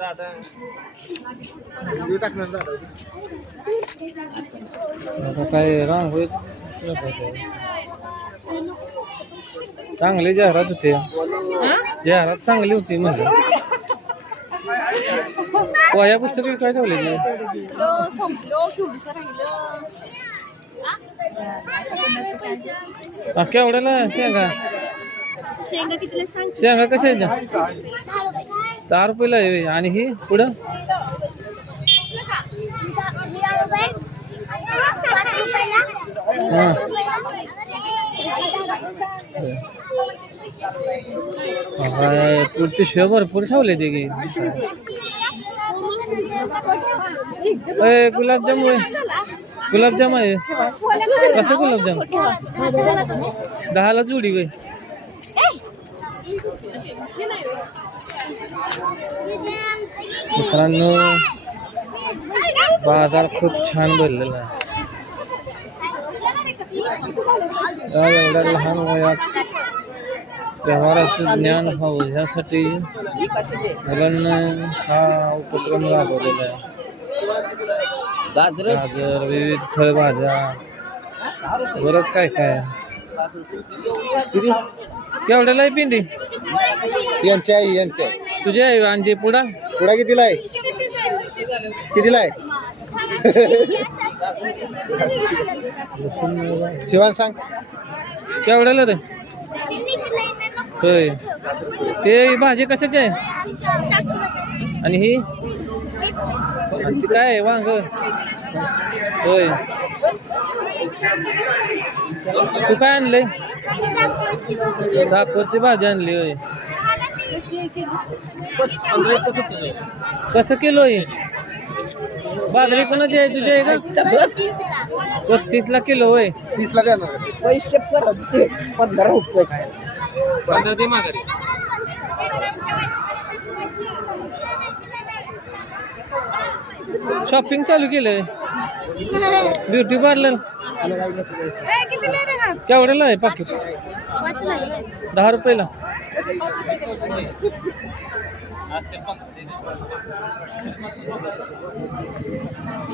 आता काय रांग होईल चांगली जाहिरात होती जाहिरात चांगली होती म्हणजे वह्या पुस्तक काय ठेवले केवढ्याला शेंगा शेंगा कशा आहेत 4 रुपयाला आहे आणि ही पुढं पुढची शिव भरपूर ठेवले ते की गुलाबजाम गुलाबजाम आहे कसं गुलाबजाम 10ला जोडी वे मित्रांनो बाजार खूप छान भरलेला आहे एवढ्या लहान वयात व्यवहाराचं ज्ञान व्हावं ह्यासाठी मुलांना हा उपक्रम राबवलेला आहे गाजर विविध फळभाज्या बरंच काय काय केवढ्याला आहे पिंडी यांची आहे यांची तुझी आहे आणि पुढा पुढा कितीला आहे कितीला आहे शिवान सांग केवढ्याला रे होय ते भाजी कशाची आहे आणि ही काय आहे वांग होय तू काय आणलंय चाकोची भाजी आणली होय कसं किलो आहे बाजरी कोणाची आहे तुझी आहे का 35ला किलो होय 30ला द्या ना पैसे 15 रुपये 15 दे माघारी शॉपिंग चालू केलंय ब्युटी पार्लर केवढ्याला आहे पाकिट 10 रुपयाला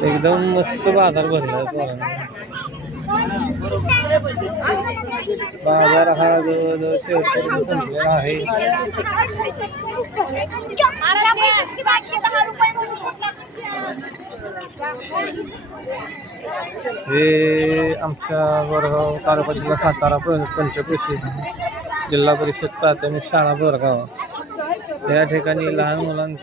एकदम मस्त बाजार भरला बाजार हा जवळजवळ शेवटपर्यंत आहे हे आमच्या बोरगाव तालुका जिल्हा सातारा पंचकृषी जिल्हा परिषद प्राथमिक शाळा बोरगाव या ठिकाणी लहान मुलांचे